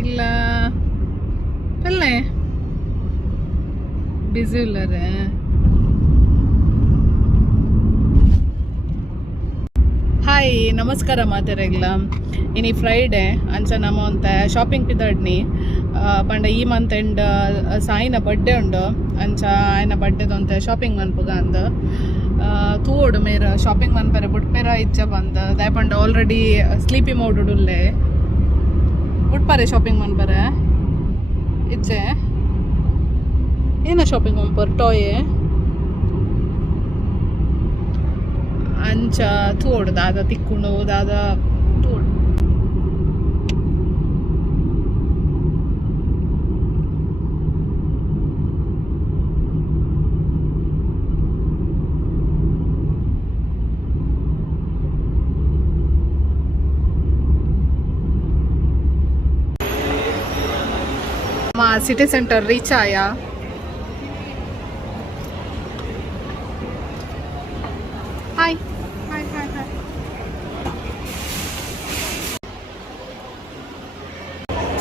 ಇಲ್ಲ ಪಲ್ಲೆ ಬಿಸಿ ಇಲ್ಲರೆ ಹಾಯ್ ನಮಸ್ಕಾರ ಮಾತೆರೆಗ್ಲ ಇನಿ ಫ್ರೈಡೇ ಅಂಚ ನಮ್ಮ ಒಂತ ಶಾಪಿಂಗ್ ಪಿದಾಡ್ನಿ ಪಂಡ ಈ ಮಂತ್ ಎಂಡ್ ಸಾಯಿನ ಬರ್ಡೇ ಉಂಡು ಅಂಚ ಆಯ್ನ ಬರ್ಡೇದೊಂತ ಶಾಪಿಂಗ್ ಮನ್ಪುಗ ಅಂದ ತೂವೋಡು ಮೇರ ಶಾಪಿಂಗ್ ಮನ್ಪೆರೆ ಬುಡ್ಪೆರ ಇಚ್ಚ ಬಂದ ದಾಯಪಂಡ ಆಲ್ರೆಡಿ ಸ್ಲೀಪಿ ಮೋಡ್ ಉಡುಲ್ಲೆ ಬುಡ್ಪಾರೆ ಶಾಪಿಂಗ್ ಮನ್ಪೆರೆ ಇಚ್ಚೆ ಏನ ಶಾಪಿಂಗ್ ಮನ್ಪರ್ ಟಾಯ್ ಅಂಚ ತೋಡು ದಾದ ತಿಕ್ಕೊಂಡು ದಾದ ತೋಡು ಸಿಟಿ ಸೆಂಟರ್ ರೀಚ್ ಆಯಾ ಹಾಯ್ ಹಾಯ್ ಹಾಯ್ ಹಾಯ್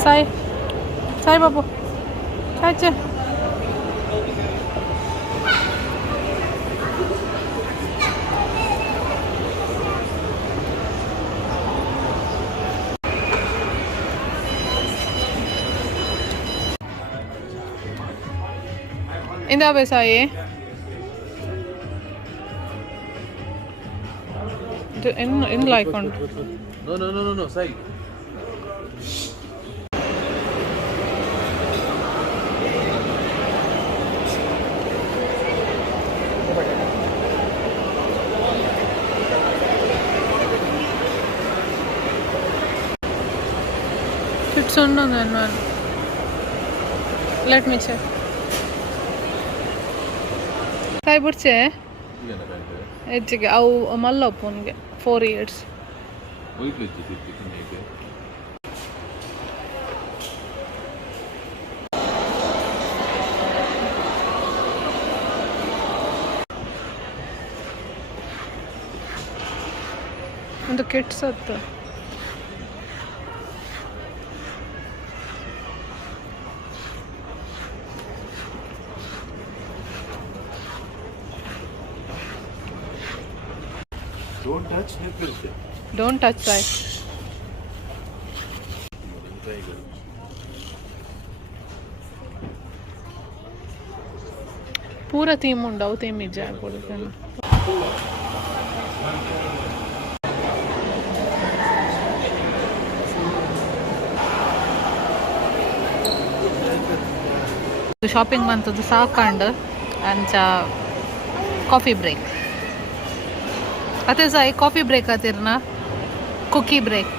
ಸಾಯ್ ಸಾಯ್ ಬಾಬು ಸಾಯ್ ಚೆ ಇಂದಾವೆ Sai in like on no side it's on then man let me check sai burche ಹೆಚ್ಚಿಗೆ ಅವು ಮಲ್ಲಪ್ಪನಿಗೆ 4 years ಒಂದು ಕಿಟ್ಸ್ ಅತ್ತ Don't touch that. पूरा थीम उंडा वो थीम इज जाए पूरे दिन ಶಾಪಿಂಗ್ ಬಂತದ್ದು ಸಾಕಂಡು ಅಂಚ ಕಾಫಿ ಬ್ರೇಕ್ ಅದೇ ಸಾಯಿ ಕಾಫಿ ಬ್ರೇಕ್ ಆತಿರ್ನ ಕುಕ್ಕಿ ಬ್ರೇಕ್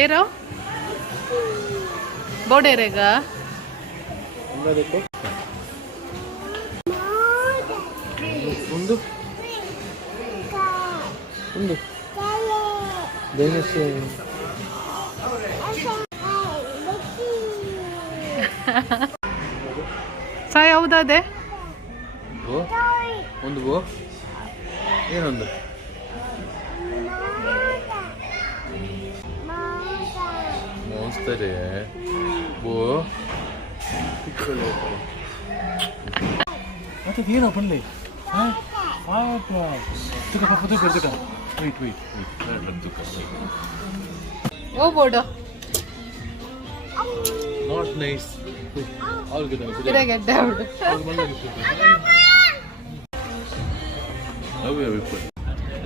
ఏరా బోడేరేగా ముందు ముందు దేనిసి ಸಾಯಿ ಹೌದಾದೆ ಓ ಒಂದು ಓ ಏನೊಂದು monster bo ಮತ್ತೆ ಏನು ಬನ್ನಿ wait O ಬೋಡ not nice all good ಇರೆ ಗೆಡ್ಡೆ ಬಿಡು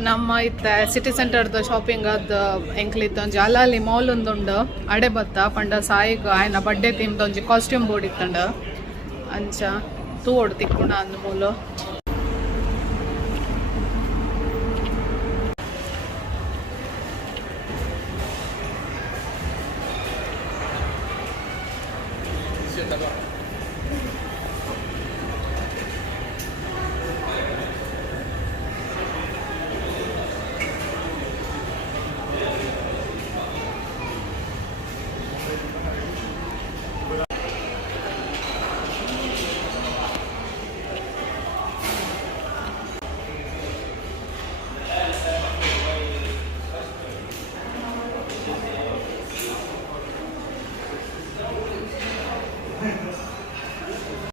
ನಮ್ಮ ಇತ್ತ ಸಿಟಿ ಸೆಂಟರ್ದ ಶಾಪಿಂಗ್ ಅದು ಎಂಕ್ಲಿತ್ತು ಒಂಜಿ ಅಲಾಲಿ ಮಾಲ್ ಒಂದುಂಡು ಅಡೆ ಬತ್ತ ಪಂಡ ಸಾಯಿಗ್ ಆಯ್ನ ಬರ್ಡೇ ಥೀಮ್ದು ಒಂಜಿ ಕಾಸ್ಟ್ಯೂಮ್ ಬೋರ್ಡ್ ಇತ್ತಂಡ ಅಂಚ ತೂವೋಡು ತಿಕ್ಕುಂಡ ಅಂದ ಮೂಲು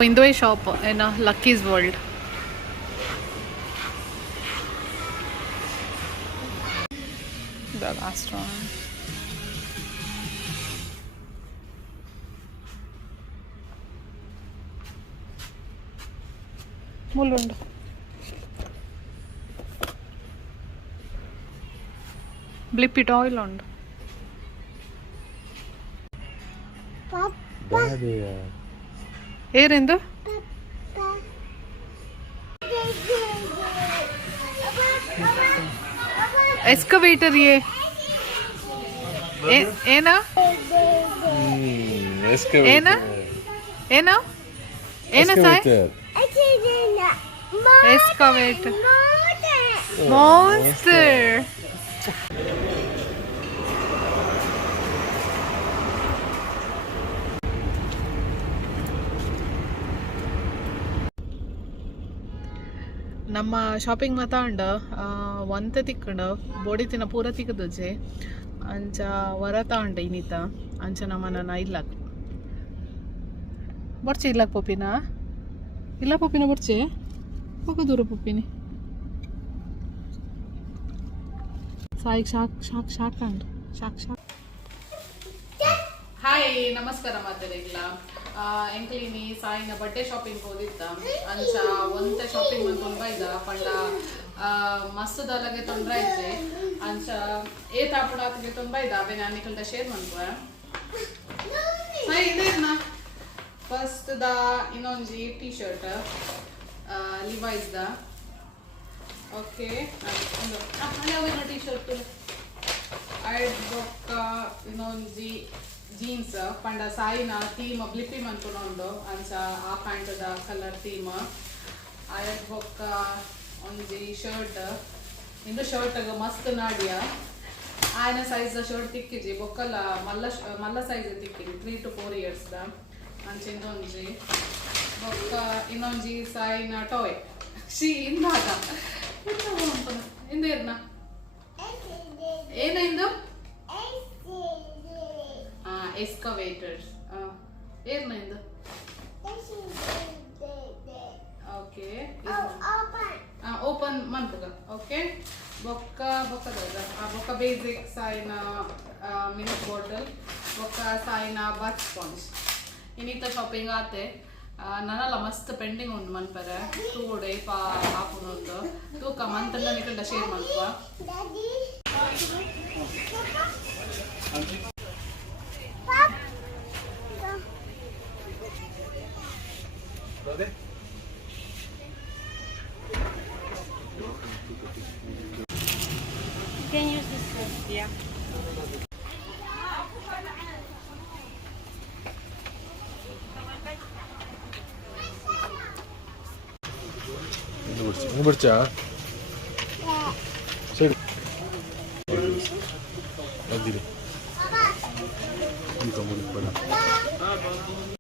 ಇಂದುವೆ ಶಾಪ್ ಏನ ಲಕ್ಕೀಸ್ ವರ್ಲ್ಡ್. The last one. മുള്ളുണ്ട്. ബ്ലിപ്പിട്ട് ഓയിലുണ്ട്. ಏರೆಂದು ಎಸ್ಕವೇಟರ್ ಏನ ಏನ ಏನ ಏನ ಸಾಯ್ ಎಸ್ಕವೇಟರ್ ಮಾನ್ಸ್ಟರ್. ನಮ್ಮ ಶಾಪಿಂಗ್ ಮಾತಾಂಡ ಒಂತೆ ತಿಕ್ಕಂಡು ಬೋಡಿ ತಿನ್ನ ಪೂರ ತಿಕ್ಕದಜೆ ಅಂಚ ವರ ತಾಂಡ ಇನ್ನಿತ ಅಂಚ ನಮ್ಮನ ಇಲ್ಲಕ್ ಬರ್ಚಿ ಇಲ್ಲಕ್ ಪೊಪ್ಪಿನ ಇಲ್ಲ ಪೊಪ್ಪಿನ ಬರ್ಚಿ ಹೋಗ ದೂರ ಪೊಪ್ಪಿನಿ ಸಾಯಿಗ್ shock shock shock and shock shock. Hi ನಮಸ್ಕಾರ ಮಾತಾಡಿಲ್ಲ ಎಂಕ್ಲಿನಿ ಸಾಯಿನ ಬಟ್ಟೆ ಶಾಪಿಂಗ್ ಹೋದಿದ್ದ ಅಂಚ ಒಂತೆ ಶಾಪಿಂಗ್ ಅಂತ ತೊಂಬೈದ ಪಂಡ ಮಸ್ತ್ ದಲಗೆ ತೊಂದ್ರೆ ಇದ್ದೆ ಅಂಚ ಏತ್ ಆಪುಡಾತಿಗೆ ತೊಂಬೈದ ಅವೇ ನಾನು ನಿಕಲ್ದ ಶೇರ್ ಮಾಡ್ಬ ಸಾಯಿ ಇದೇನ ಫಸ್ಟ್ ದ ಇನ್ನೊಂಜಿ ಟೀ ಶರ್ಟ್ ಲಿವೈಸ್ ದ ಓಕೆ ಒಂದು ಟೀ ಶರ್ಟ್ ಐಡ್ ಬೊಕ್ಕ ಇನ್ನೊಂಜಿ ಜೀನ್ಸ್ ಪಂಡ ಸಾಯಿನ ಥೀಮ್ ಬ್ಲಿಪ್ಪಿ ಮನ್ಕೊಂಡು ಅಂಚ ಆ ಪ್ಯಾಂಟದ ಕಲರ್ ಥೀಮ್ ಆಯಡ್ ಬೊಕ್ಕ ಒಂಜಿ ಶರ್ಟ್ ಇಂದು ಶರ್ಟ್ಗ ಮಸ್ತ್ ನಾಡಿಯ ಆಯ್ನ ಸೈಜ್ ಶರ್ಟ್ ತಿಕ್ಕಿಜಿ ಬೊಕ್ಕಲ್ಲ ಮಲ್ಲ ಸೈಜ್ ತಿಕ್ಕಿನಿ 3 to 4 years ದ ಅಂಚಿಂದ ಒಂಜಿ ಬೊಕ್ಕ ಇನ್ನೊಂಜಿ ಸಾಯಿನ ಟಾಯ್ ಶೀ ಇಂದಾಗ ಇಂದೇರ್ನ ಏನ ಇಂದು ಎಸ್ಕವೇಟರ್ಸ್ ಏರ್ನ ಇಂದು ಓಕೆ ಓಪನ್ ಮಂತ್ಗ ಓಕೆ ಬೊಕ್ಕ ಬೊಕ್ಕದ ಬೊಕ್ಕ ಬೇಸಿಕ್ ಸಾಯಿನ ಮಿಲ್ಕ್ ಬಾಟಲ್ ಬೊಕ್ಕ ಸಾಯಿನ ಬಾತ್ ಸ್ಪಾಂಜ್ ಇನ್ನಿತ ಶಾಪಿಂಗ್ ಆತೆ ನನ್ನಲ್ಲ ಮಸ್ತ್ ಪೆಂಡಿಂಗ್ ಉಂಟು ಮನ್ಪರೆ ತೂಡೆ ಪಾಪುನೊಂದು ತೂಕ ಮಂತಲ್ಲ ನಿಕಲ್ಡ ಶೇರ್ ಮಲ್ಪುವ You can use this one, yeah. ini berca sini lagi deh ini kamu di mana